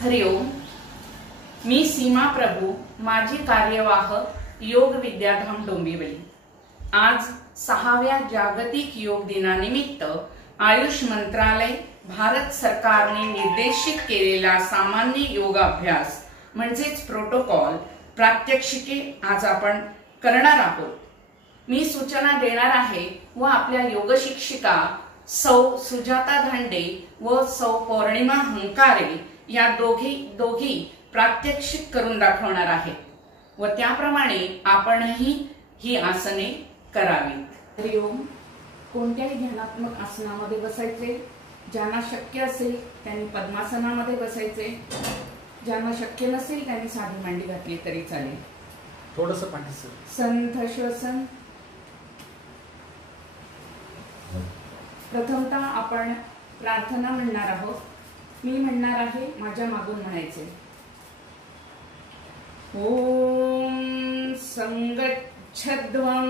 हरिओम। मी सीमा प्रभू, माजी कार्यवाह, योग विद्याधाम डोंबिवली। आज 6व्या जागतिक योग दिनानिमित्त आयुष मंत्रालय भारत सरकारने निर्देशित केलेला सामान्य योगाभ्यास म्हणजेच प्रोटोकॉल प्रात्यक्षिके आज आपण करणार आहोत। मी सूचना देणार आहे व आपल्या योग शिक्षिका सौ सुजाता धांडे व सौ पौर्णिमा हंकारे या दोघी प्रात्यक्षिक करून दाखवणार आहेत व त्याप्रमाणे आपणही ही आसने करावीत। हरिओम। कोणत्याही ध्यानात्मक आसनामध्ये बसायचे। ज्यांना शक्य असेल त्यांनी पद्मासनामध्ये बसायचे। ज्यांना शक्य नसेल त्यांनी साधी मांडी घातली तरी चालेल। थोडंसं पाठीचं संथ श्वसन। प्रथमतः आपण प्रार्थना म्हणणार आहोत। मी म्हणणार आहे, माझ्या मागून म्हणायचे। ओम संगच्छध्वं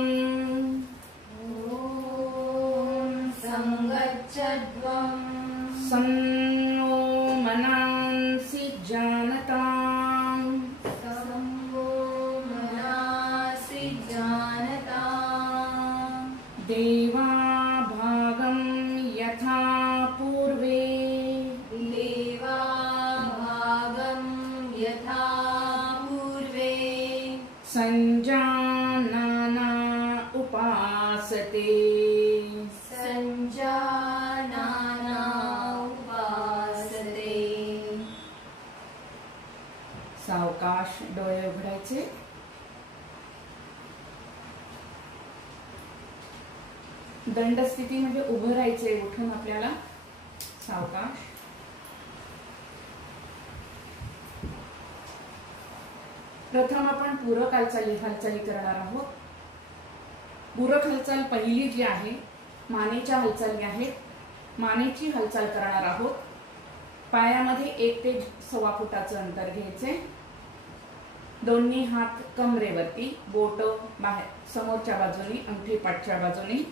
ओम संगच्छध्वं सन्नो मनांसि जानतां सन्नो मनांसि जानतां देवा भागं यथा पूर्वे देवा भागं यथा पूर्वे संजानाना उपासते संजानाना उपासते। सावकाश डोळे उघडायचे। दंड स्थितीमध्ये उभं राहायचे। उठून आपल्याला सावकाश। प्रथम आपण पूरक हालचाली करणार आहोत। पूरक हालचाल पहिली जी आहे मानेच्या हालचाली आहेत। मानेची हालचाल करणार आहोत। पायामध्ये 1 ते 1.25 फुटाचं अंतर घ्यायचे। दोन्ही हात कमरेवरती, बोट बाहेर समोरच्या बाजूनी, अंगठी पाठच्या बाजूनी।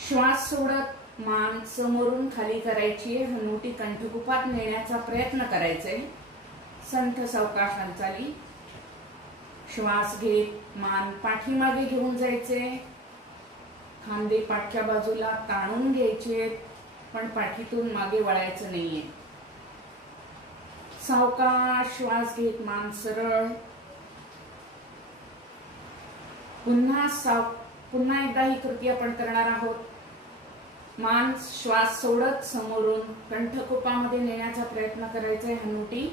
श्वास सोडत मान समोरून खाली करायची। हनुवटी कंठकुपात नेण्याचा प्रयत्न करायचे। संथ सावकाश हालचाली। श्वास घेत मान पाठीमागे घेऊन जायचे। खांदे पाठच्या बाजूला ताणून घ्यायचे, पण पाठीतून मागे वळायचं नाहीये। सावकाश श्वास घेत मान सरळ। पुन्हा एकदा ही कृती आपण करणार आहोत। मान श्वास सोडत समोरून कंठकुपामध्ये नेण्याचा प्रयत्न करायचा आहे। हनुवटी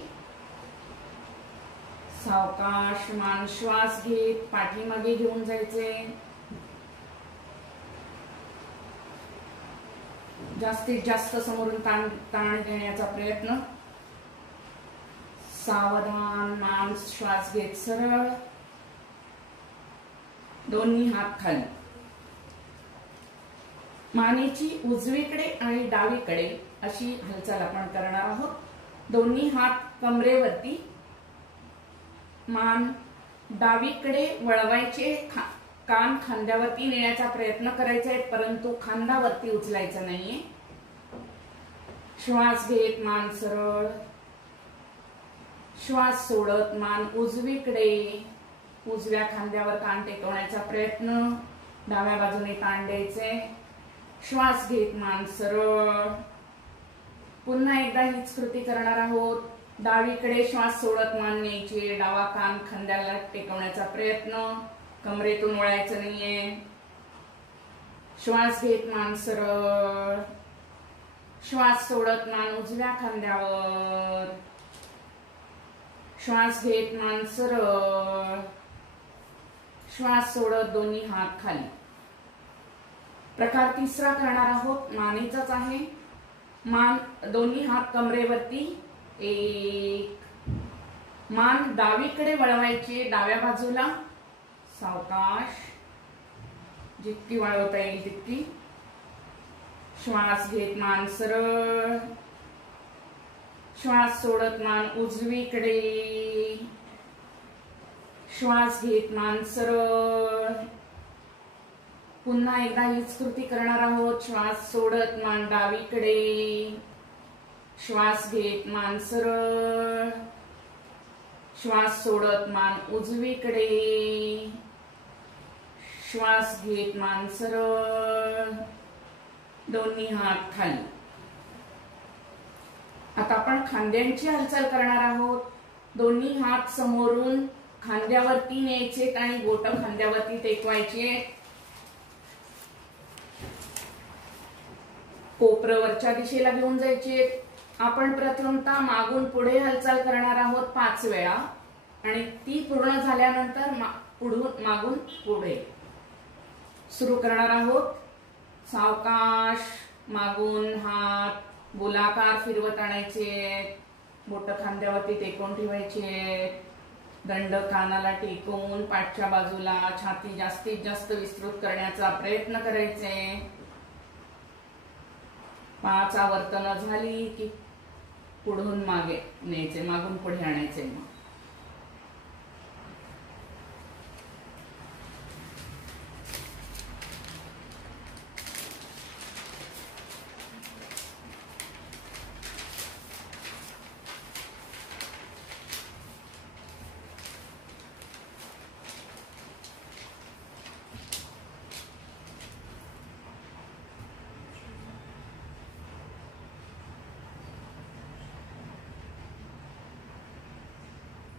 सावकाश मान श्वास घेत पाठीमागे घेऊन जायचे। जास्तीत जास्त समोरून ताण देण्याचा प्रयत्न। सावधान मान श्वास घेत सरळ। दोन्ही हात खाली। मानेची उजवीकडे आणि डावीकडे अशी हालचाल आपण करणार आहोत। दोन्ही हात कमरेवरती, मान डावीकडे वळवायचे। कान खांद्यावरती नेण्याचा प्रयत्न करायचा आहे, परंतु खांद्यावरती उचलायचं नाहीये। श्वास घेत मान सरळ। श्वास सोडत मान उजवीकडे, उजव्या खांद्यावर कान टेकवण्याचा प्रयत्न। डाव्या बाजूने ताण द्यायचे। श्वास घेत मान सरळ। पुन्हा एकदा हीच कृती करणार आहोत। डावीकडे श्वास सोडत मान न्यायची। डावा कान खांद्याला टेकवण्याचा प्रयत्न। कमरेतून वळायचं नाहीये। श्वास घेत मान सरळ। श्वास सोडत मान उजव्या खांद्यावर। श्वास घेत मान सरळ। श्वास सोडत दोन्ही हात खाली। प्रकार तिसरा करणार आहोत, मानेचाच आहे। मान दोन्ही हात कमरेवरती। 1 मान डावीकडे वळवायची, डाव्या बाजूला। सावकाश जितकी वळवता येईल तितकी। श्वास घेत मान सरळ। श्वास सोडत मान उजवीकडे। श्वास घेत मान सरळ। पुन्हा एकदा हीच कृती करणार आहोत। श्वास सोडत मान डावीकडे। श्वास घेत मान सरळ, श्वास सोडत मान उजवीकडे, श्वास घेत मान सरळ, दोन्ही हात खाली. आता आपण खांद्यांची हालचाल करणार आहोत. दोन्ही हात समोरून खांद्यावरती न्यायचे आणि बोट खांद्यावरती टेकवायचे. कोपरं वरच्या दिशेला घेऊन जायचे. आपण प्रथमतः मागून पुढे हालचाल करणार आहोत 5 वेळा आणि ती पूर्ण झाल्यानंतर पुढून मागून पुढे सुरू करणार आहोत. सावकाश मागून हात गोलाकार फिरवत आणायचे, बोट खांद्यावरती टेकून ठेवायचे, दंड कानाला टेकवून पाठच्या बाजूला छाती जास्तीत जास्त विस्तृत करण्याचा प्रयत्न करायचे. 5 आवर्तन झाली की पुढून मागे न्यायचे, मागून पुढे आणायचे. मग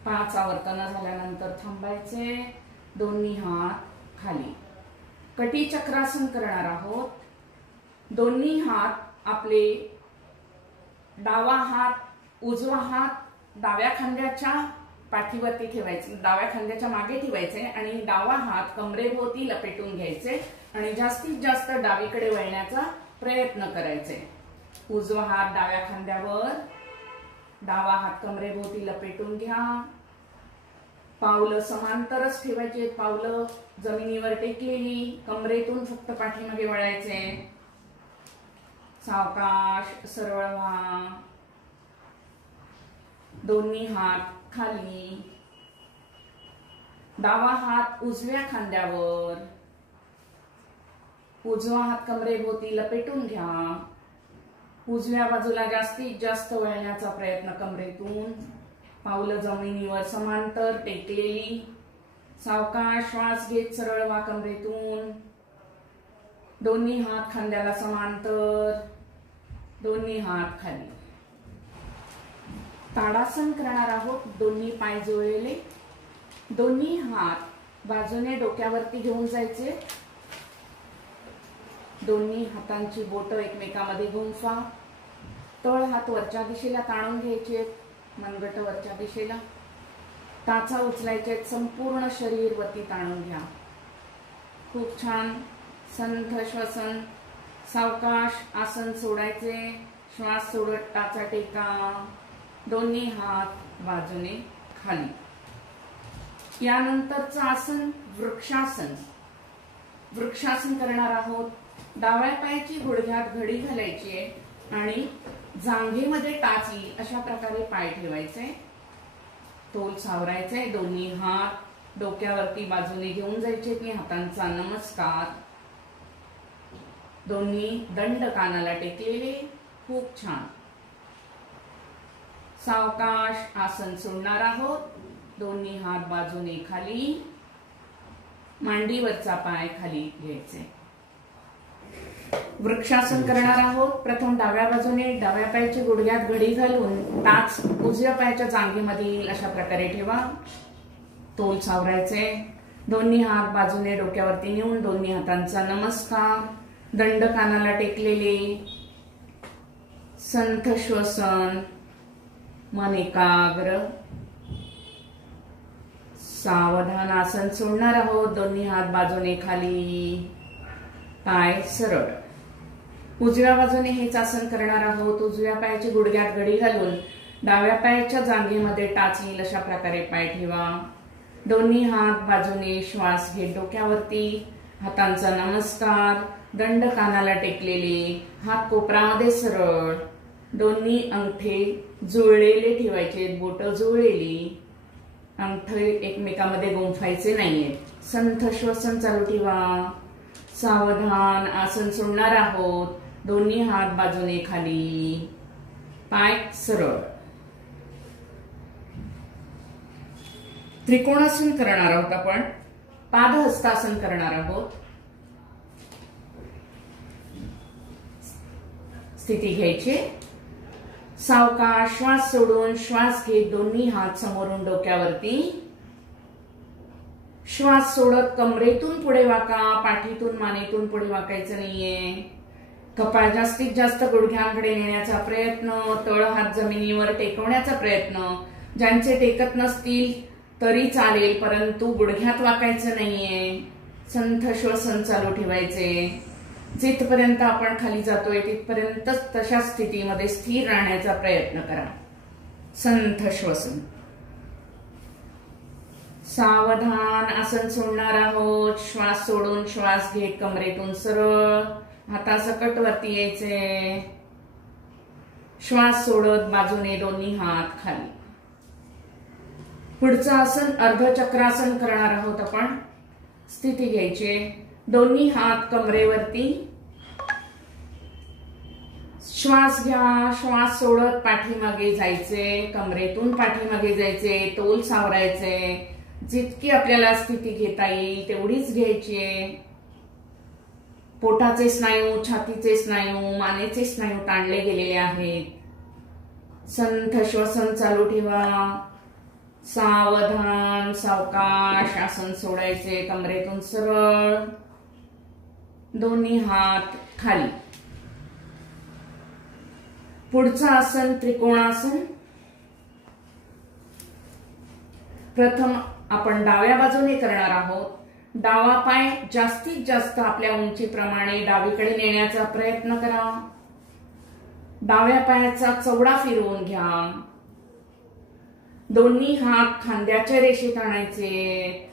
पाच आवर्तन झाल्यानंतर थांबायचे. दोन्ही हात खाली. कटी चक्रासन करणार आहोत. दोन्ही हात आपले डावा हात उजवा हात डाव्या खांद्याच्या पाठीवरती ठेवायचे, डाव्या खांद्याच्या मागे ठेवायचे आणि डावा हात कमरेभोवती लपेटून घ्यायचे आणि जास्तीत जास्त डावीकडे वळण्याचा प्रयत्न करायचे. उजवा हात डाव्या खांद्यावर, डावा हात कमरेभोवती लपेटून घ्या. पावलं समांतरच ठेवायचे, पावलं जमिनीवर टेकलेली, कमरेतून फक्त पाठीमागे वळायचे. सावकाश सरळ व्हा. दोन्ही हात खाली. डावा हात उजव्या खांद्यावर, उजवा हात कमरेभोवती लपेटून घ्या. उजव्या बाजूला जास्तीत जास्त वळण्याचा प्रयत्न कमरेतून. पावलं जमिनीवर समांतर टेकलेली. सावकाश श्वास घेत सरळ व्हा कमरेतून. दोन्ही हात खांद्याला समांतर, दोन्ही हात खाली. ताडासन करणार आहोत. दोन्ही पाय जोडलेले, दोन्ही हात बाजूने डोक्यावरती घेऊन जायचे. दोन्ही हातांची बोटं एकमेकांमध्ये गुंफा. तळ हात वरच्या दिशेला ताणून घ्यायचे, मनगट वरच्या दिशेला. टाचा उचलायचे, संपूर्ण शरीर वरती ताणून घ्या. खूप छान. संथ श्वसन. सावकाश आसन सोडायचे. श्वास सोडत टाचा टेका. दोन्ही हात बाजूने खाली. यानंतरचं आसन वृक्षासन. वृक्षासन करणार आहोत. डाव्या पायाची गुडघ्यात घडी घालायची आणि जांघेमध्ये टाच येईल अशा प्रकारे पाय ठेवायचे. तोल सावरायचे. दोन्ही हात डोक्यावरती बाजूने घेऊन जायचे की हातांचा नमस्कार. दोन्ही दंड कानाला टेकलेले. खूप छान. सावकाश आसन सोडणार आहोत. दोन्ही हात बाजूने खाली. मांडीवरचा पाय खाली घ्यायचे. वृक्षासन करणार आहोत. प्रथम डाव्या बाजूने डाव्या पायाची गुडघ्यात घडी घालून टाच उजव्या पायाच्या जांघेमध्ये येईल अशा प्रकारे ठेवा. तोल सावरायचे. दोन्ही हात बाजूने डोक्यावरती नेऊन दोन्ही हातांचा नमस्कार. दंड कानाला टेकलेले. संथ श्वसन. मन एकाग्र. सावधान आसन सोडणार आहोत. दोन्ही हात बाजूने खाली. पाय सरळ. उजव्या बाजूने हेच आसन करणार आहोत. उजव्या पायाची गुडघ्यात घडी घालून डाव्या पायाच्या जांघेमध्ये टाच येईल अशा प्रकारे पाय ठेवा. दोन्ही हात बाजूने श्वास घेत डोक्यावरती. हातांचा नमस्कार. दंड कानाला टेकलेले. हात कोपरामध्ये सरळ. दोन्ही अंगठे जुळलेले ठेवायचे, बोट जुळलेली. अंगठे एकमेकांमध्ये गुंफायचे नाहीये. संथ श्वसन चालू ठेवा. सावधान आसन सोडणार आहोत. दोन्ही हात बाजूने खाली. पाय सरळ. त्रिकोणासन करणार आहोत आपण. पादहस्तासन करणार आहोत. स्थिती घ्यायची. सावकाश श्वास सोडून श्वास घेत दोन्ही हात समोरून डोक्यावरती. श्वास सोडत कमरेतून पुढे वाका, पाठीतून मानेतून पुढे वाकायचं नाहीये. कपाळ जास्तीत जास्त गुडघ्यांकडे नेण्याचा प्रयत्न. तळ हात जमिनीवर टेकवण्याचा प्रयत्न. ज्यांचे टेकत नसतील तरी चालेल, परंतु गुडघ्यात वाकायचं नाहीये. संथ श्वसन चालू ठेवायचे. जिथपर्यंत आपण खाली जातोय तिथपर्यंत तशा स्थितीमध्ये स्थिर राहण्याचा प्रयत्न करा. संथ श्वसन. सावधान आसन सोडणार आहोत. श्वास सोडून श्वास घेत कमरेतून सरळ हातासकट वरती यायचे. श्वास सोडत बाजूने दोन्ही हात खाली. पुढचं आसन अर्धचक्रासन करणार आहोत आपण. स्थिती घ्यायची. दोन्ही हात कमरेवरती. श्वास घ्या. श्वास सोडत पाठीमागे जायचे. कमरेतून पाठीमागे जायचे. तोल सावरायचे. जितकी आपल्याला स्थिती घेता येईल तेवढीच घ्यायची. पोटाचे स्नायू, छातीचे स्नायू, मानेचे स्नायू ताणले गेलेले आहेत. संथ श्वसन चालू ठेवा. सावधान सावकाश आसन सोडायचे. कमरेतून सरळ. दोन्ही हात खाली. पुढचं आसन त्रिकोणासन. प्रथम आपण डाव्या बाजूने करणार आहोत. डावा पाय जास्तीत जास्त आपल्या उंचीप्रमाणे डावीकडे नेण्याचा प्रयत्न करा. डाव्या पायाचा चवडा फिरवून घ्या. दोन्ही हात खांद्याच्या रेषेत आणायचे.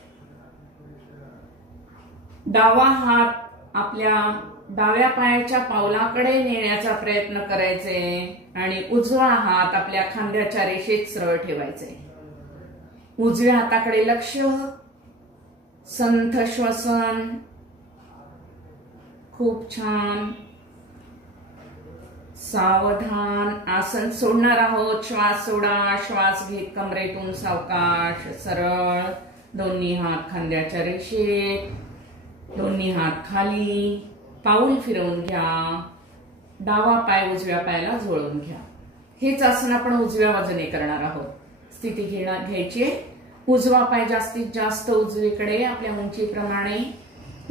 डावा हात आपल्या डाव्या पायाच्या पावलाकडे नेण्याचा प्रयत्न करायचे आणि उजवा हात आपल्या खांद्याच्या रेषेत सरळ ठेवायचे. उजव्या हाताकडे लक्ष. संथ श्वसन. खूप छान. सावधान आसन सोडणार आहोत. श्वास सोडा. श्वास घेत कमरेतून सावकाश सरळ. दोन्ही हात खांद्याच्या रेषेत. दोन्ही हात खाली. पाऊल फिरवून घ्या. डावा पाय उजव्या पायाला जोडून घ्या. हेच आसन आपण उजव्या बाजूने करणार आहोत. स्थिती घ्यायची. उजवा पाय जास्तीत जास्त उजवीकडे आपल्या उंचीप्रमाणे.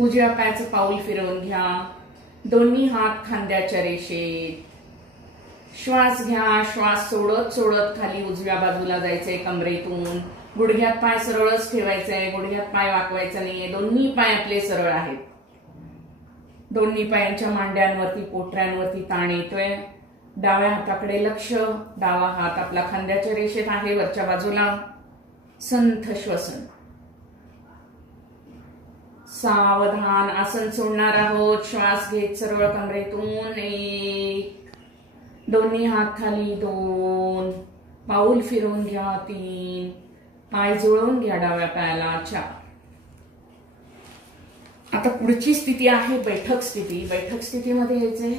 उजव्या पायाचं पाऊल फिरवून घ्या. दोन्ही हात खांद्याच्या रेषेत. श्वास घ्या. श्वास सोडत सोडत खाली उजव्या बाजूला जायचंय कमरेतून. गुडघ्यात पाय सरळच ठेवायचंय. गुडघ्यात पाय वाकवायचा नाहीये. दोन्ही पाय आपले सरळ आहेत. दोन्ही पायांच्या मांड्यांवरती पोटऱ्यांवरती ताण येतोय. डाव्या हाताकडे लक्ष. डावा हात आपला खांद्याच्या रेषेत आहे वरच्या बाजूला. संथ श्वसन. सावधान आसन सोडणार आहोत. श्वास घेत सरळ कमरेतून. 1. दोन्ही हात खाली. 2. पाऊल फिरवून घ्या. 3. पाय जुळवून घ्या डाव्या पायाला. 4. आता पुढची स्थिती आहे बैठक स्थिती. बैठक स्थितीमध्ये यायचंय.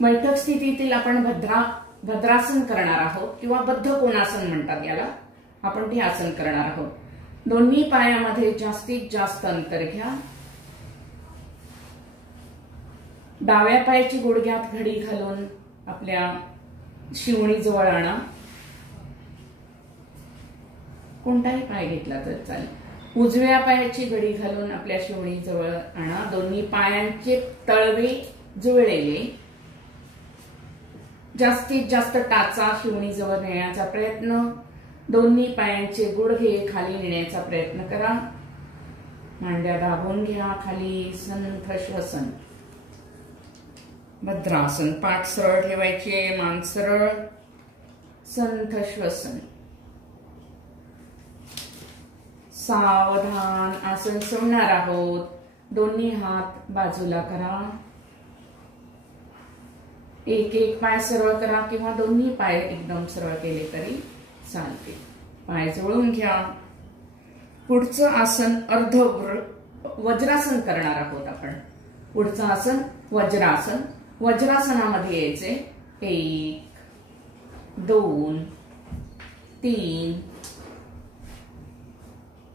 बैठक स्थितीतील आपण भद्रासन करणार आहोत किंवा बद्ध कोणासन म्हणतात याला. आपण ते आसन करणार आहोत. दोन्ही पायामध्ये जास्तीत जास्त अंतर घ्या. डाव्या पायाची गुडघ्यात घडी घालून आपल्या शिवणीजवळ आणा. कोणताही पाय घेतला तर चालेल. उजव्या पायाची घडी घालून आपल्या शिवणीजवळ आणा. दोन्ही पायांचे तळवे जुळलेले. जास्तीत जास्त टाचा शिवणीजवळ नेण्याचा प्रयत्न. दोन्ही पायांचे गुडघे खाली नेण्याचा प्रयत्न करा. मांड्या दाबून घ्या खाली. संथ श्वसन. भद्रासन. पाठ सरळ ठेवायचे. मान सरळ. संथ श्वसन. सावधान आसन सोडणार आहोत. दोन्ही हात बाजूला करा. एक एक पाय सरळ करा किंवा दोन्ही पाय एकदम सरळ केले तरी चालते. पाय जोडून घ्या. पुढचं आसन अर्ध वज्रासन करणार आहोत आपण. पुढचं आसन वज्रासन. वज्रासनामध्ये यायचे 1 2 3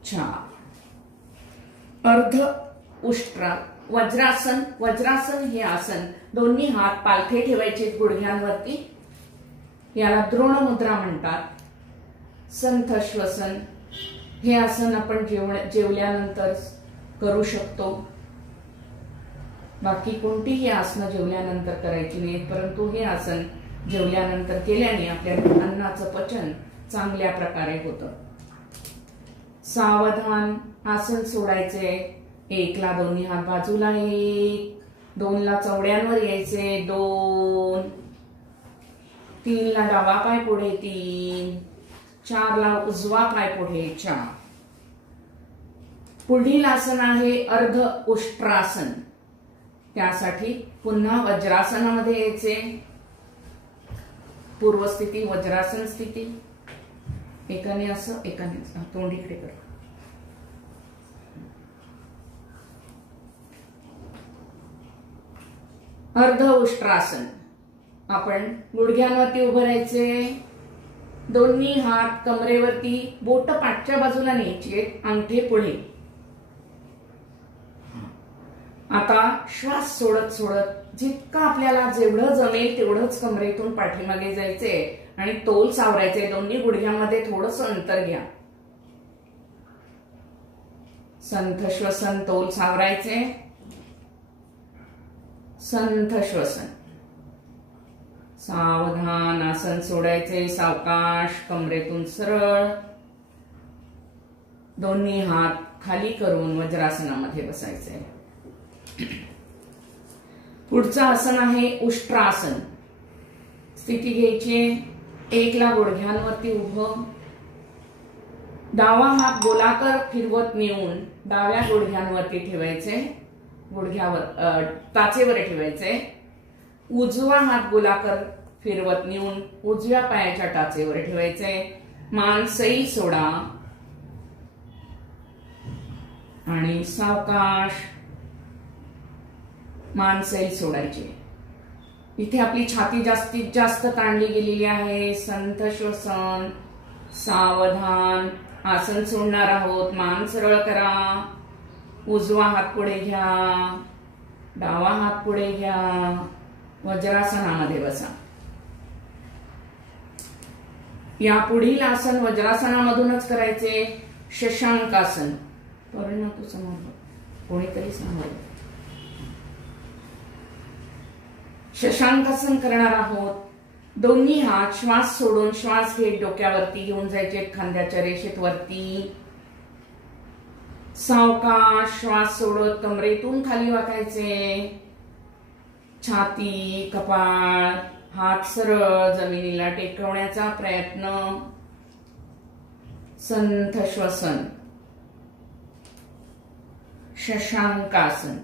4. अर्ध उष्ट्रा वज्रासन. वज्रासन हे आसन दोन्ही हात पालथे ठेवायचे गुडघ्यांवरती. याला द्रोण मुद्रा म्हणतात. संथ श्वसन हे आसन आपण जेवल्यानंतर करू शकतो. बाकी कोणतीही आसनं जेवल्यानंतर करायची नाहीत, परंतु हे आसन जेवल्यानंतर केल्याने आपल्या अन्नाचं पचन चांगल्या प्रकारे होतं. सावधान आसन सोडायचे. 1 ला दोन्ही हात बाजूला 1 2 ला चवड्यांवर यायचे 2 3 ला डावा पाय पुढे 3 4 ला उजवा पाय पुढे 4. पुढील आसन आहे अर्ध उष्ट्रासन. त्यासाठी पुन्हा वज्रासनामध्ये यायचे. पूर्वस्थिती वज्रासन स्थिती. एकाने असं एकाने तोंड इकडे कर. अर्ध उष्ट्रासन. आपण गुडघ्यांवरती उभं राहायचे. दोन्ही हात कमरेवरती, बोट पाठच्या बाजूला न्यायचे, अंगठे पुढे. आता श्वास सोडत सोडत जितकं आपल्याला जेवढं जमेल तेवढंच कमरेतून पाठीमागे जायचे आणि तोल सावरायचे. दोन्ही गुडघ्यामध्ये थोडंसं अंतर घ्या. संथ श्वसन. तोल सावरायचे. संथ श्वसन. सावधान आसन सोडायचे. सावकाश कमरेतून सरळ. दोन्ही हात खाली करून वज्रासनामध्ये बसायचे. पुढचं आसन आहे उष्ट्रासन. स्थिती घ्यायची. 1 ला गुडघ्यांवरती उभं. डावा हात गोलाकार फिरवत नेऊन डाव्या गुडघ्यांवरती ठेवायचे. गुडघ्यावर टाचेवर ठेवायचे. उजवा हात गोलाकार फिरवत नेऊन उजव्या पायाच्या टाचेवर ठेवायचे. मान सई सोडा आणि सावकाश मान सैल सोडायची. इथे आपली छाती जास्तीत जास्त ताणली गेलेली आहे. संथ श्वसन. सावधान आसन सोडणार आहोत. मान सरळ करा. उजवा हात पुढे घ्या. डावा हात पुढे घ्या. वज्रासनामध्ये बसा. या पुढील आसन वज्रासनामधूनच करायचे. शशांकासन. परिणाम तू समोर कोणीतरी समोर. शशांकासन करणार आहोत. दोन्ही हात श्वास सोडून श्वास घेत डोक्यावरती घेऊन जायचे. खांद्याच्या रेषेत वरती. सावकाश श्वास सोडत कमरेतून खाली वाकायचे. छाती कपाळ हात सरळ जमिनीला टेकवण्याचा प्रयत्न. संथ श्वसन. शशांकासन.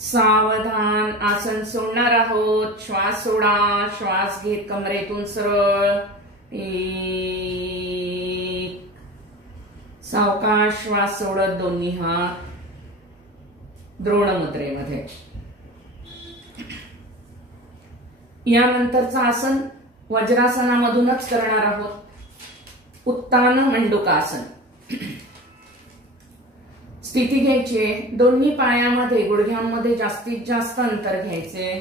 सावधान आसन सोडणार आहोत. श्वास सोडा. श्वास घेत कमरेतून सरळ. 1 सावकाश श्वास सोडत दोन्ही हात द्रोण मुद्रेमध्ये. यानंतरचं आसन वज्रासनामधूनच करणार आहोत. उत्तान मंडूकासन. स्थिती घ्यायची. दोन्ही पायामध्ये गुडघ्यांमध्ये जास्तीत जास्त अंतर घ्यायचे.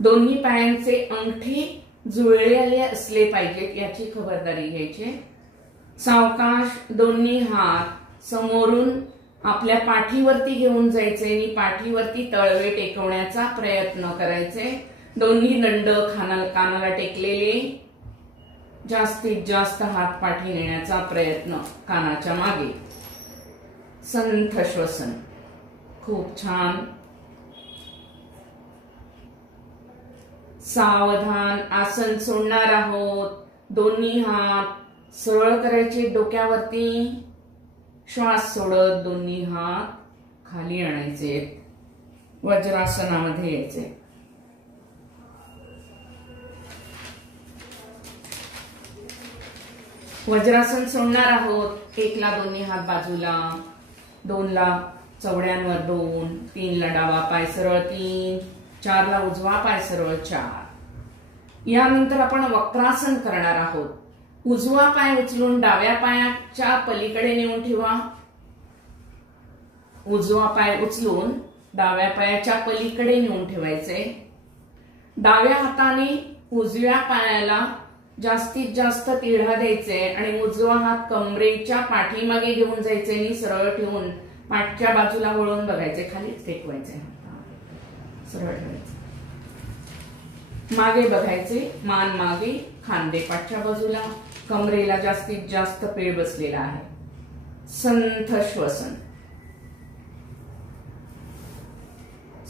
दोन्ही पायांचे अंगठे जुळलेले असले पाहिजेत याची खबरदारी घ्यायची. सावकाश दोन्ही हात समोरून आपल्या पाठीवरती घेऊन जायचे आणि पाठीवरती तळवे टेकवण्याचा प्रयत्न करायचे. दोन्ही दंड कानाला टेकलेले. जास्तीत जास्त हात पाठी नेण्याचा प्रयत्न कानाच्या मागे. संथ श्वसन. खूप छान. सावधान आसन सोडणार आहोत. दोन्ही हात सरळ करायचे डोक्यावरती. श्वास सोडत दोन्ही हात खाली आणायचे. वज्रासनामध्ये यायचे. वज्रासन सोडणार आहोत. 1 ला दोन्ही हात बाजूला, 2 ला चवड्यांवर 2, 3 ला डावा पाय सरळ 3, 4 ला उजवा पाय सरळ 4. यानंतर आपण वक्रासन करणार आहोत. उजवा पाय उचलून डाव्या पायाच्या पलीकडे नेऊन ठेवा. उजवा पाय उचलून डाव्या पायाच्या पलीकडे नेऊन ठेवायचे. डाव्या हाताने उजव्या पायाला जास्तीत जास्त तिढा द्यायचे आणि उजवा हात कमरेच्या पाठीमागे घेऊन जायचे आणि सरळ ठेवून पाठच्या बाजूला वळून बघायचे, खालीच टेकवायचे, सरळ ठेवायचे. मागे बघायचे, मान मागे, खांदे पाठच्या बाजूला, कमरेला जास्तीत जास्त पीळ बसलेला आहे. संथ श्वसन.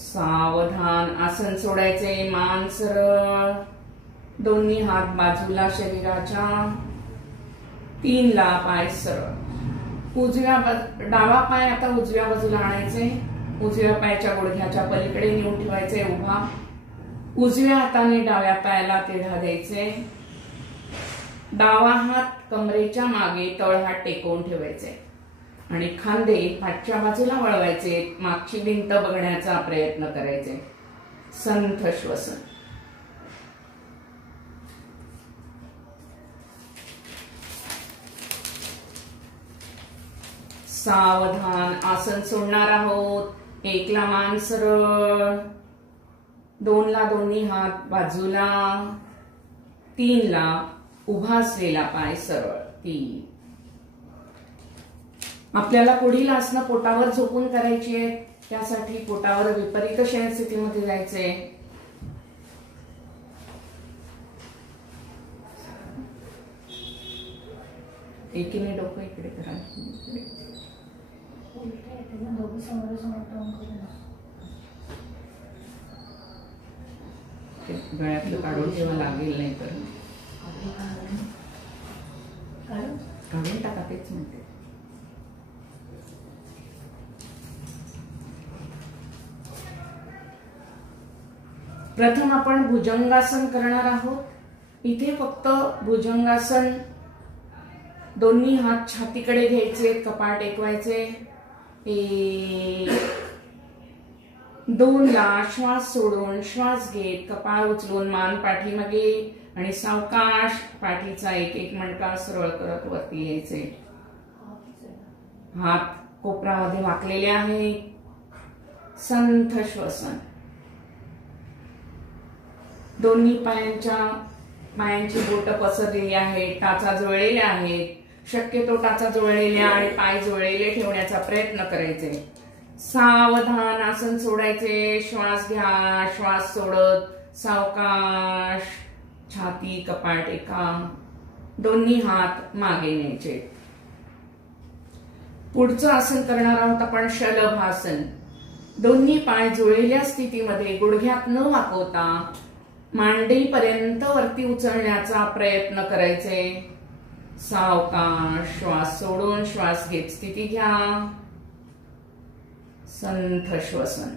सावधान आसन सोडायचे. मान सरळ, दोन्ही हात बाजूला शरीराच्या, 3 ला पाय सरळ. डावा पाय आता उजव्या बाजूला आणायचे. उजव्या पायाच्या गुडघ्याच्या पलीकडे नेऊन ठेवायचे उभा. उजव्या हाताने डाव्या पायाला तिढा द्यायचे. डावा हात कमरेच्या मागे, तळहात टेकवून ठेवायचे आणि खांदे पाठच्या बाजूला वळवायचे. मागची भिंत बघण्याचा प्रयत्न करायचे. संथ श्वसन. सावधान आसन सोडणार आहोत. 1 ला मान सरळ, 2 ला दोन्ही हात बाजूला, 3 ला उभा असलेला पाय सरळ 3. आपल्याला पुढील आसनं पोटावर झोपून करायची आहेत. त्यासाठी पोटावर विपरीत शयन स्थितीमध्ये जायचे. एकीने डोकं इकडे करा. गळ्यातलं काढून ठेवा लागेल, नाही तर काढून टाका, तेच म्हणते. प्रथम आपण भुजंगासन करणार आहोत. इथे फक्त भुजंगासन, दोन्ही हात छातीकडे घ्यायचे, कपाळ टेकवायचे. 2 ला श्वास सोडून श्वास घेत कपाळ उचलून मान पाठीमागे आणि सावकाश पाठीचा एक मणका सरळ करत वरती यायचे. हात कोपरामध्ये वाकलेले आहे. संथ श्वसन. दोन्ही पायांची बोट पसरलेली आहेत, टाचा जुळलेल्या आहेत. शक्यतो टाचा जुळलेल्या आणि पाय जुळलेले ठेवण्याचा प्रयत्न करायचे. सावधान आसन सोडायचे. श्वास घ्या, श्वास सोडत सावकाश छाती कपाळ टेका. दोन्ही हात मागे न्यायचे. पुढचं आसन करणार आहोत आपण शलभासन. दोन्ही पाय जुळलेल्या स्थितीमध्ये गुडघ्यात न वाकवता मांडीपर्यंत वरती उचलण्याचा प्रयत्न करायचे. सावकाश श्वास सोडून श्वास घेत स्थिती घ्या. संथ श्वसन.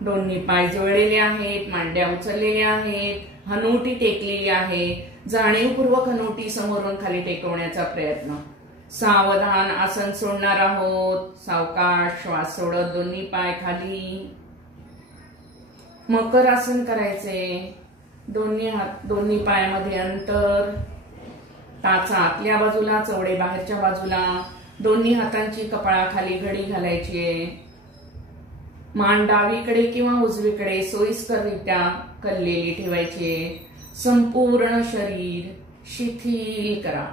दोन्ही पाय जुळलेले आहेत, मांड्या उचललेल्या आहेत, हनुवटी टेकलेली आहे. जाणीवपूर्वक हनुवटी समोरून खाली टेकवण्याचा प्रयत्न. सावधान आसन सोडणार आहोत. सावकाश श्वास सोडत दोन्ही पाय खाली. मकर आसन करायचे. दोन्ही पायामध्ये अंतर, टाचा आतल्या बाजूला, चवडे बाहेरच्या बाजूला. दोन्ही हातांची कपाळाखाली घडी घालायची. मान डावीकडे किंवा उजवीकडे सोयीस्कररित्या कललेली ठेवायची. संपूर्ण शरीर शिथिल करा.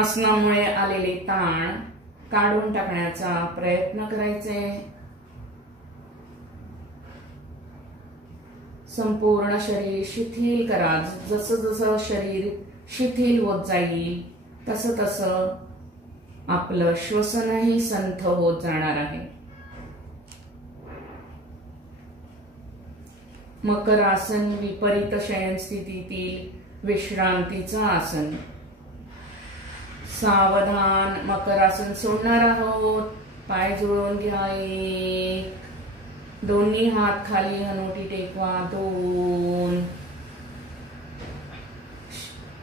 आसनामुळे आलेले ताण काढून टाकण्याचा प्रयत्न करायचे. संपूर्ण शरीर शिथिल करा. जसं जसं शरीर शिथिल होत जाईल तसं तसं आपलं श्वसनही संथ होत जाणार आहे. मकर आसन विपरीत शयन स्थितीतील विश्रांतीचं आसन. सावधान मकर आसन सोडणार आहोत. पाय जुळवून घ्या. 1, दोन्ही हात खाली हनुवटी टेकवा. 2,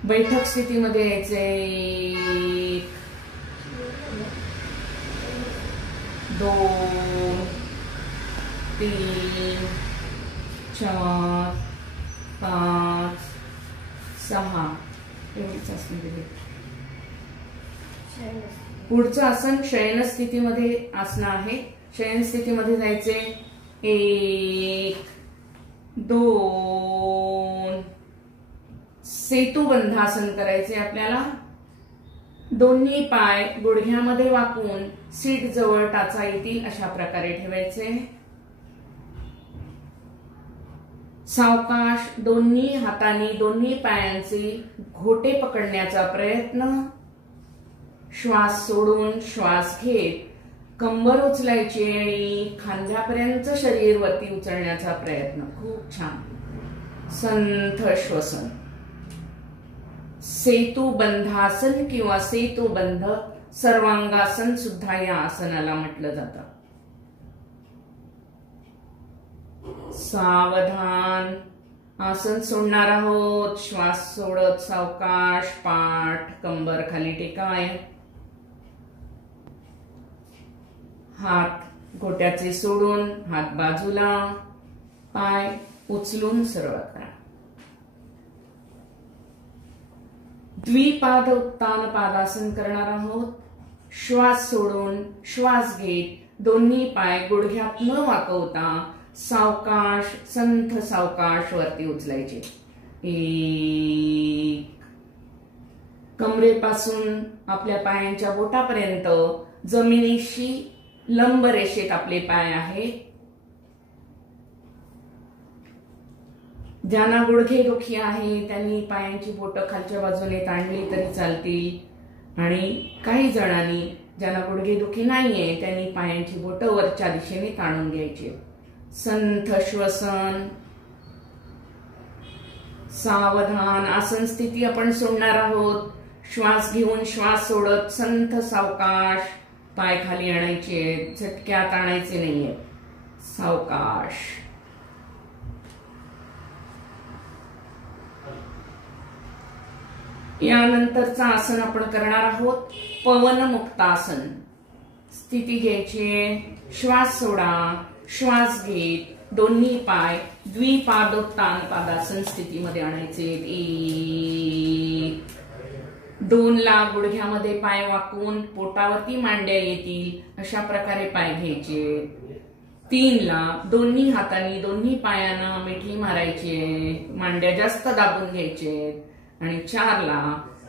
बैठक स्थितीमध्ये यायचे 1 2 3 4 5 6 एवढीच आसन दिली. पुढचं आसन शयन स्थितीमध्ये आसन आहे. शयन स्थितीमध्ये जायचे 1 2 सेतू बंधासन करायचे आपल्याला. दोन्ही पाय गुडघ्यामध्ये वाकून सीट जवळ टाचा येतील अशा प्रकारे ठेवायचे. सावकाश दोन्ही हातांनी दोन्ही पायांचे घोटे पकडण्याचा प्रयत्न. श्वास सोडून श्वास घेत कंबर उचलायची आणि खांद्यापर्यंत शरीर वरती उचलण्याचा प्रयत्न. खूप छान. संथ श्वसन. सेतू बंधासन किंवा सेतू बंध सर्वांगासन सुद्धा या आसनाला म्हटलं जातं. सावधान. आसन सोडणार आहोत. श्वास सोडत सावकाश पाठ कंबर खाली टेकाय. हात घोट्याचे सोडून हात बाजूला. पाय उचलून सरळ करा. द्विपाद उत्तान पादासन करणार आहोत. श्वास सोडून श्वास घेत दोन्ही पाय गुडघ्यात न वाकवता सावकाश संथ सावकाश वरती उचलायचे. 1 कमरेपासून आपल्या पायांच्या बोटापर्यंत जमिनीशी लंब रेषेत आपले पाय आहे. ज्यांना गुडघे दुखी आहे त्यांनी पायांची बोटं खालच्या बाजूने ताणली तरी चालतील आणि काही जणांनी ज्यांना गुडघे दुखी नाहीये त्यांनी पायांची बोटं वरच्या दिशेने ताणून घ्यायची. संथ श्वसन. सावधान. आसन स्थिती आपण सोडणार आहोत. श्वास घेऊन श्वास सोडत संथ सावकाश पाय खाली आणायचे. झटक्यात आणायचे नाहीये. सावकाश. यानंतरचं आसन आपण करणार आहोत पवन मुक्तासन. स्थिती घ्यायची. श्वास सोडा. श्वास घेत दोन्ही पाय द्विपादोत्तान पादासन स्थितीमध्ये आणायचे. 1 2 ला गुडघ्यामध्ये पाय वाकून पोटावरती मांड्या येतील अशा प्रकारे पाय घ्यायचे. 3 ला दोन्ही हातांनी दोन्ही पायांना मिठी मारायची. मांड्या जास्त दाबून घ्यायचे. आणि 4 ला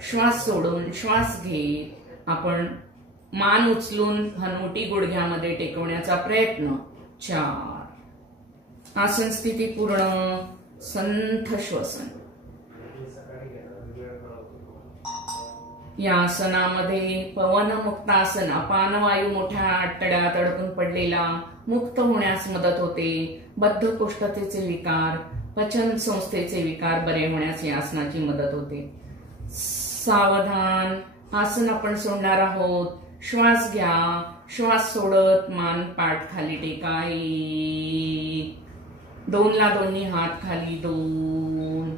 श्वास सोडून श्वास घेत आपण मान उचलून हनुवटी गुडघ्यामध्ये टेकवण्याचा प्रयत्न. 4 आसन स्थिती पूर्ण. संथ श्वसन. या आसनामध्ये पवन मुक्तासन अपान वायू मोठ्या आतड्यात अडकून पडलेला मुक्त होण्यास मदत होते. बद्धकोष्ठतेचे विकार पचन संस्थेचे विकार बरे होण्यास या आसनाची मदत होते. सावधान. आसन आपण सोडणार आहोत. श्वास घ्या. श्वास सोडत मान पाठ खाली टेकाय. 2 ला दोन्ही हात खाली. 2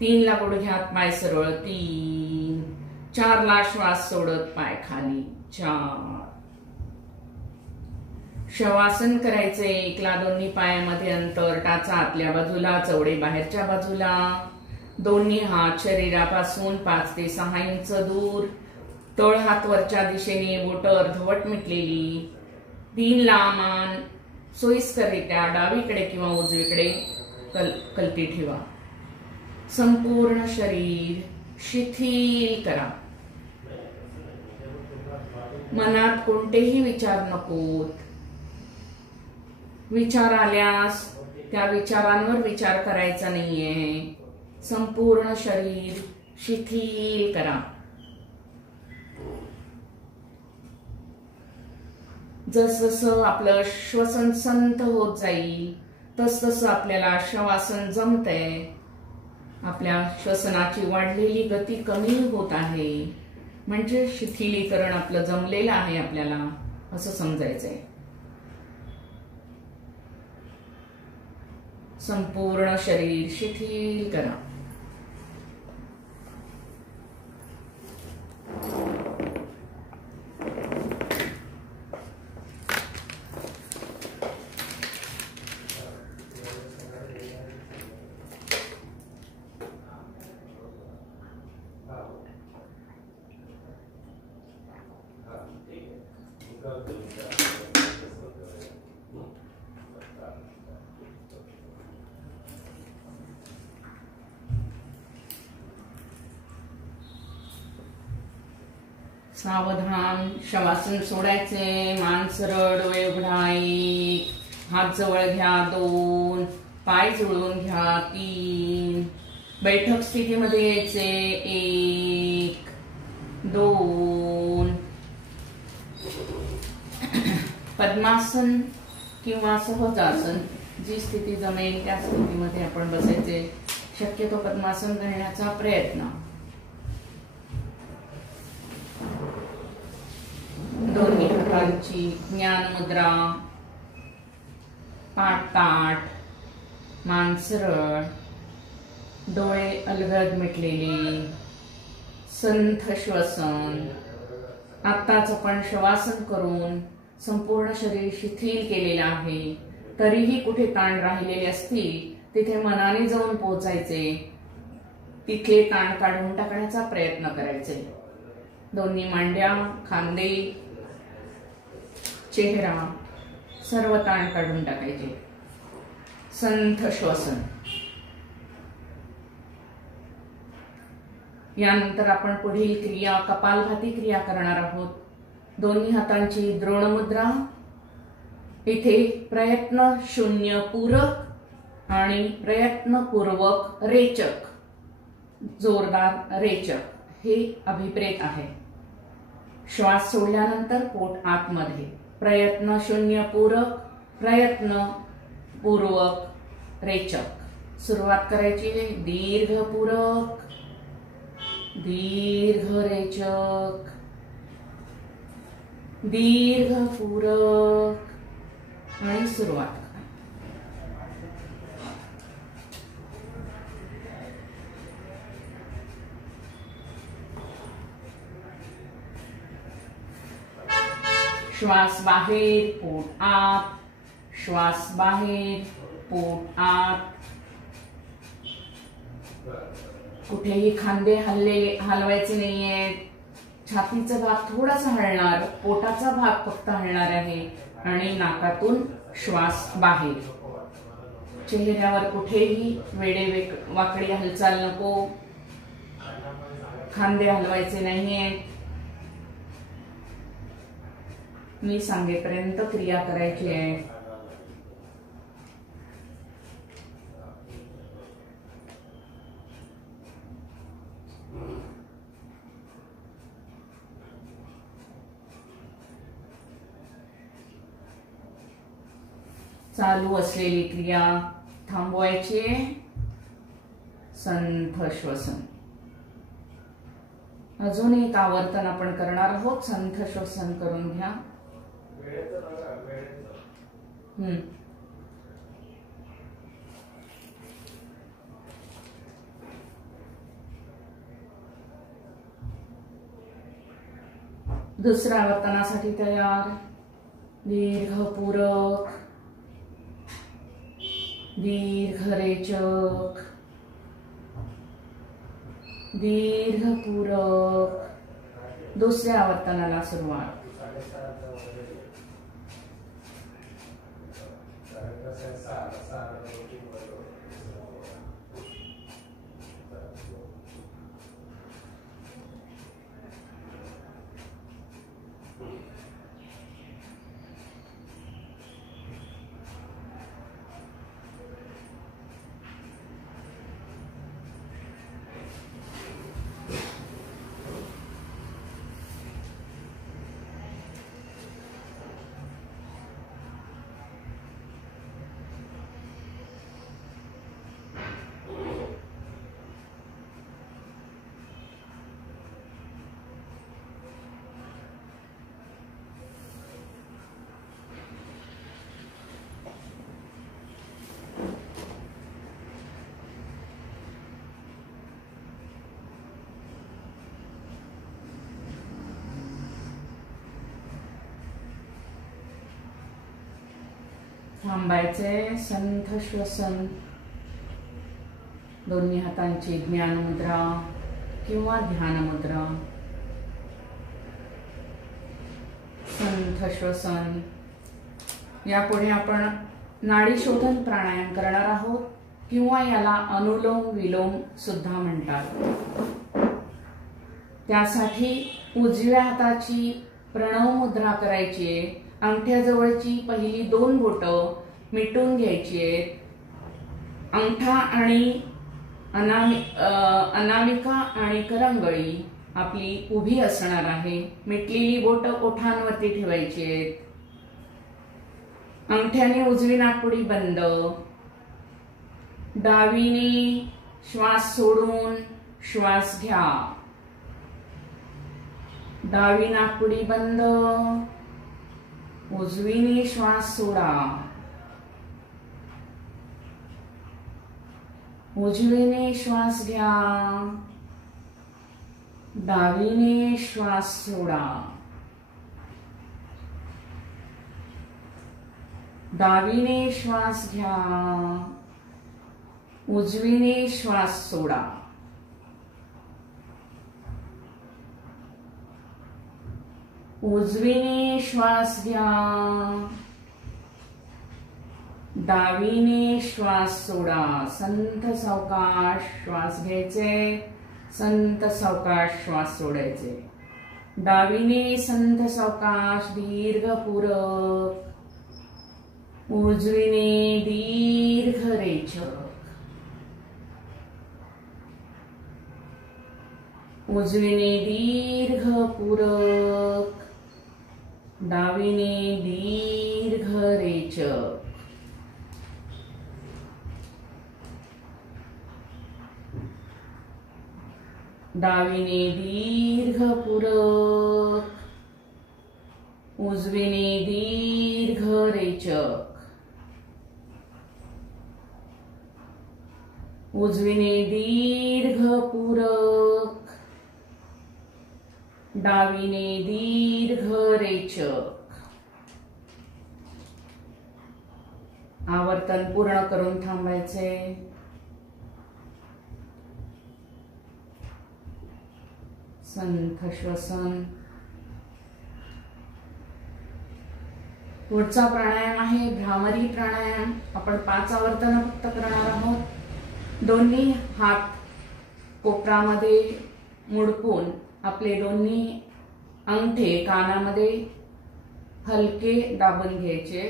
3 ला गुडघ्यात पाय सरळ. 3 4 ला श्वास सोडत पाय खाली. 4 शवासन करायचे. 1 ला दोन्ही पायामध्ये अंतर. टाचा आतल्या बाजूला चवडे बाहेरच्या बाजूला. दोन्ही हात शरीरापासून 5 ते 6 इंच दूर. तळ हात वरच्या दिशेने. बोट अर्धवट मिटलेली. 3 ला मान सोयीस्कररित्या डावीकडे किंवा उजवीकडे कलती ठेवा. संपूर्ण शरीर शिथिल करा. मनात कोणतेही विचार नकोत. विचार आल्यास त्या विचारांवर विचार करायचा नाहीये. संपूर्ण शरीर शिथिल करा. जसजसं आपलं श्वसन संथ होत जाईल तसतसं आपल्याला शवासन जमतंय. आपल्या श्वसनाची वाढलेली गती कमी होत आहे. म्हणजे शिथिलीकरण आपलं जमलेलं आहे आपल्याला असं समजायचंय. संपूर्ण शरीर शिथिल करा. सावधान शवासन सोडायचे. मान सरळ, डोळे उघडा. 1, हात जवळ घ्या. 2, पाय जुळून घ्या. 3, बैठक स्थितीमध्ये यायचे. 1, 2. पद्मासन किंवा सहजासन जी स्थिती जमेल त्या स्थितीमध्ये आपण बसायचे. शक्यतो पद्मासन करण्याचा प्रयत्न. दोन्ही हातांची ज्ञान मुद्रा. पाठ ताठ, मान सरळ, डोळे अलगद मिटलेले. संथ श्वसन. आत्ताच आपण शवासन करून संपूर्ण शरीर शिथिल केलेलं आहे. तरीही कुठे ताण राहिलेले असतील तिथे मनाने जाऊन पोहोचायचे. तिथले ताण काढून टाकण्याचा प्रयत्न करायचे. दोन्ही मांड्या, खांदे, चेहरा सर्व ताण काढून टाकायचे. संथ श्वसन. यानंतर आपण पुढील क्रिया कपालभाती क्रिया करणार आहोत. दोन्ही हातांची द्रोण मुद्रा. इथे प्रयत्न शून्य पूरक आणि प्रयत्नपूर्वक रेचक, जोरदार रेचक हे अभिप्रेत आहे. श्वास सोडल्यानंतर पोट आतमध्ये. प्रयत्न शून्य पूरक, प्रयत्न पूर्वक रेचक. सुरुवात करायची. दीर्घ पूरक, दीर्घ रेचक, दीर्घ पूरक आणि सुरुवात. श्वास बाहेर, पोट आत. श्वास बाहेर, पोट आत. कुठेही खांदे हलवायचे नाहीये. छातीचा भाग थोडासा हलणार, पोटाचा भाग फक्त हलणार आहे आणि नाकातून श्वास बाहेर. चेहऱ्यावर कुठेही वेडे वाकडी हालचाल नको. खांदे हलवायचे नाहीये. मी सांगेपर्यंत क्रिया करायची आहे. चालू असलेली क्रिया थांबवायची. संथ श्वसन. अजून एक आवर्तन आपण करणार आहोत. संथ श्वसन करून घ्या. दुसऱ्या आवर्तनासाठी तयार. दीर्घ पूरक, दीर्घ रेचक, दीर्घ पूरक. दुसऱ्या आवर्तनाला सुरुवात. थांबायचे. संथ श्वसन. दोन्ही हातांची ज्ञान मुद्रा किंवा ध्यान मुद्रा. संथ श्वसन. यापुढे आपण नाडी शोधन प्राणायाम करणार आहोत किंवा याला अनुलोम विलोम सुद्धा म्हणतात. त्यासाठी उजव्या हाताची प्रणव मुद्रा करायची आहे. अंगठ्याजवळची पहिली 2 बोटं मिटून घ्यायची आहेत. अंगठा आणि अनामिका आणि करंगळी आपली उभी असणार आहे. मिटलेली बोटं ओठांवरती ठेवायची आहेत. अंगठ्याने उजवी नाकपुडी बंद. डावीने श्वास सोडून श्वास घ्या. डावी नाकपुडी बंद. उजवीने श्वास सोडा. उजवीने श्वास घ्या. डावीने श्वास सोडा. डावीने श्वास घ्या. उजवीने श्वास सोडा. उजवीने श्वास घ्या. डावीने श्वास सोडा. संथ सावकाश श्वास घ्यायचे. संथ सावकाश श्वास सोडायचे. डावीने संथ सावकाश दीर्घपूरक. उजवीने दीर्घ रेचक. उजवीने दीर्घ पूरक. डावीने दीर्घ रेचक. डावीने दीर्घ पूरक. उजवीने दीर्घ रेचक. उजवीने दीर्घ पूरक. डावीने दीर्घ रेचक. आवर्तन पूर्ण करून थांबायचे. संथ श्वसन. पुढचा प्राणायाम आहे भ्रामरी प्राणायाम. आपण 5 आवर्तन फक्त करणार आहोत. दोन्ही हात कोपरामध्ये मुडपून आपले दोन्ही अंगठे कानामध्ये हलके दाबून घ्यायचे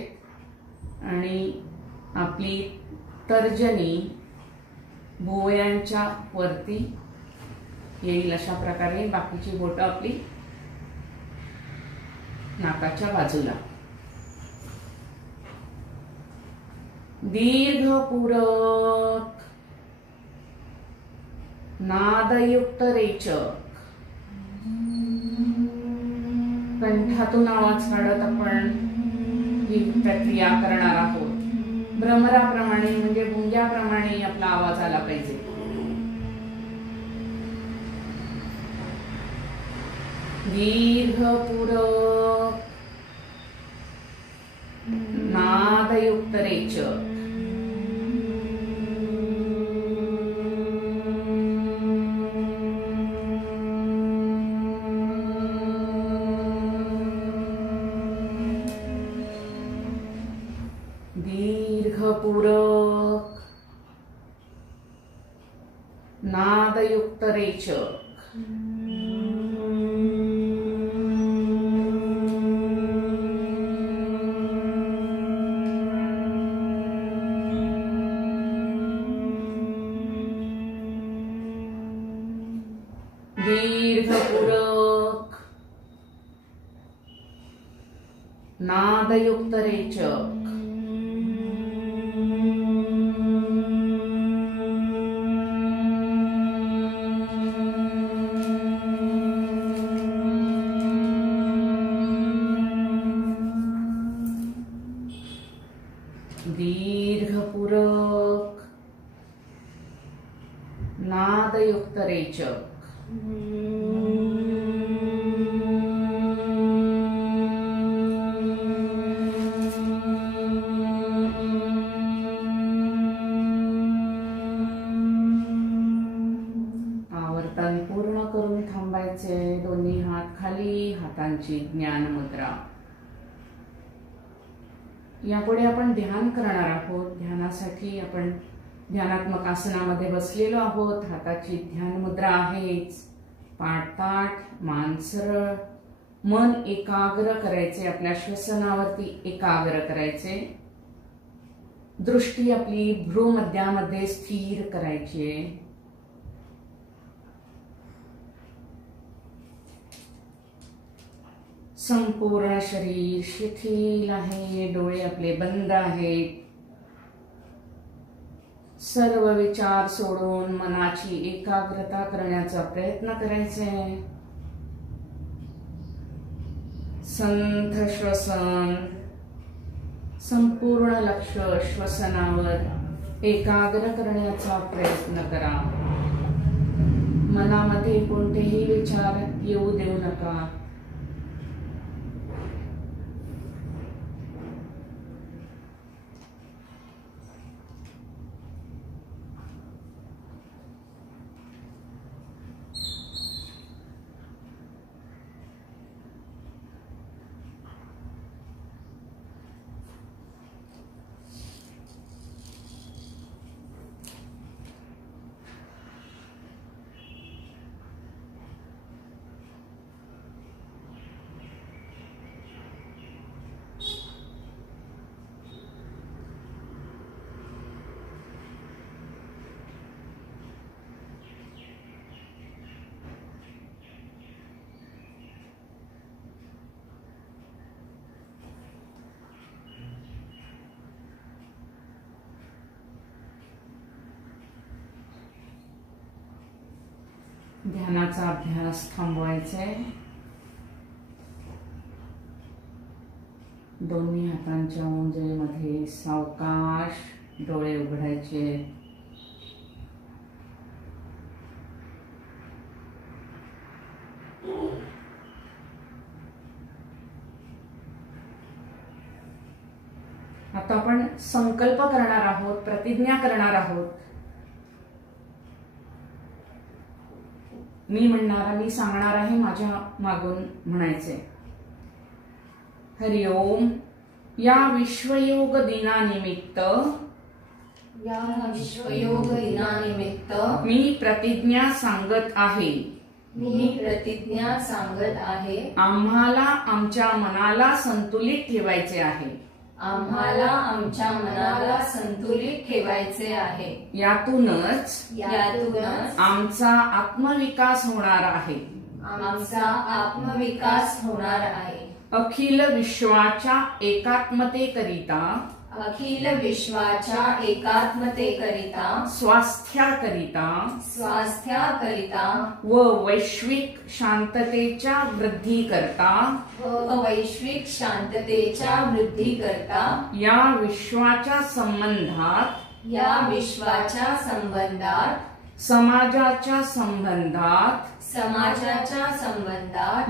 आणि आपली तर्जनी भुवयांच्या वरती येईल अशा प्रकारे बाकीची बोटं आपली नाकाच्या बाजूला. दीर्घ पूरक. नादयुक्त रेचक. कंठातून आवाज काढत आपण ही प्रक्रिया करणार आहोत. भ्रमराप्रमाणे म्हणजे गुंग्याप्रमाणे आपला आवाज आला पाहिजे. दीर्घ पूरक. नादयुक्त रेचक. दीर्घ पूरक. नादयुक्त रेचक. दीर्घ पूरक. नादयुक्त रेचक. दीर्घ पूरक. नादयुक्त रेचक. आवर्तन पूर्ण करून थांबायचे. दोन्ही हात खाली. हातांची ज्ञान मुद्रा. यापुढे आपण ध्यान करणार आहोत. ध्यानासाठी आपण ध्यानात्मक आसनामध्ये बसलेलो आहोत. हाताची ध्यान मुद्रा आहेच. पाठ मान सरळ, मन एकाग्र करायचे, आपल्या श्वसनावरती एकाग्र करायचे. दृष्टी आपली भ्रूमध्यामध्ये स्थिर करायची आहे. संपूर्ण शरीर शिथिल आहे, डोळे आपले बंद आहेत. सर्व विचार सोडून मनाची एकाग्रता करण्याचा प्रयत्न करायचा आहे. संथ श्वसन, संपूर्ण लक्ष श्वसनावर एकाग्र करण्याचा प्रयत्न करा. मनामध्ये कोणतेही विचार येऊ देऊ नका. ध्यानाचा अभ्यास थांबवायचा आहे. दोन्ही हातांच्या मुंजळीमध्ये सावकाश डोळे उघडायचे. आता आपण संकल्प करणार आहोत, प्रतिज्ञा करणार आहोत. मी म्हणणार, मी सांगणार आहे, माझ्या मागून म्हणायचे. हरिओम. या विश्वयोग दिनानिमित्त मी प्रतिज्ञा सांगत आहे. आम्हाला आमच्या मनाला संतुलित ठेवायचे आहे. यातूनच आमचा आत्मविकास होणार आहे. अखिल विश्वाच्या एकात्मतेकरिता स्वास्थ्याकरिता व वैश्विक शांततेच्या वृद्धीकरता या विश्वाच्या संबंधात समाजाच्या संबंधात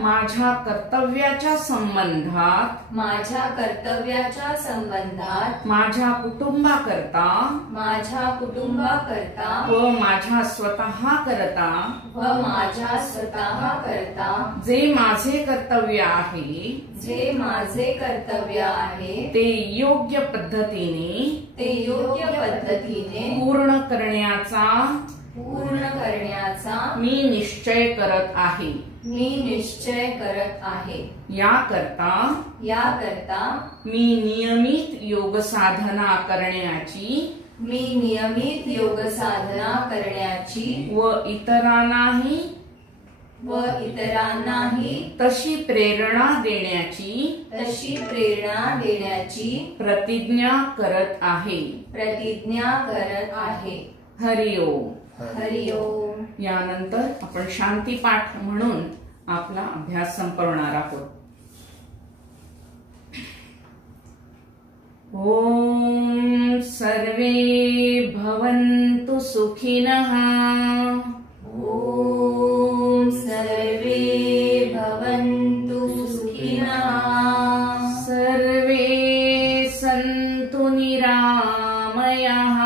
माझ्या कर्तव्याच्या संबंधात माझ्या कुटुंबाकरता व माझ्या स्वतः करता जे माझे कर्तव्य आहे ते योग्य पद्धतीने पूर्ण करण्याचा मी निश्चय करत आहे. याकरता मी नियमित योग साधना करण्याची व इतरांनाही तशी प्रेरणा देण्याची प्रतिज्ञा करत आहे. हरिओम. यानंतर आपण शांती पाठ म्हणून आपला अभ्यास संपवणार आहोत. ओम सर्वे भवन्तु सुखिनः. ओम सर्वे भवन्तु सुखिनः. सर्वे सन्तु निरामयाः.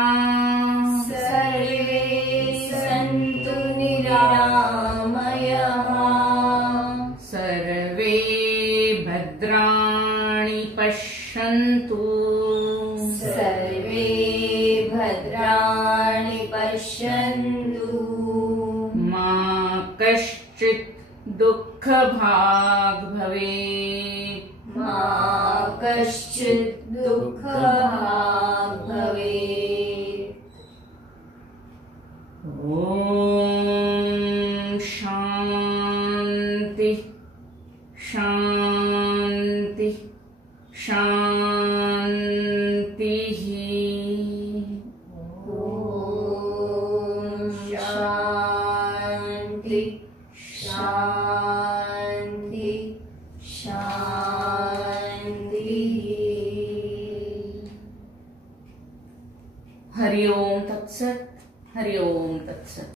सर्वे भद्राणि पश्यन्तु. मा कश्चित् दुःख भाग भवेत्। मा कश्चित् दुःखभाग् भवेत्। ॐ शान्ति शान्ति शान्तिः। ॐ शान्ति शान्ति शान्तिः। हरि ओम तत्सत। हरि ओम तत्सत।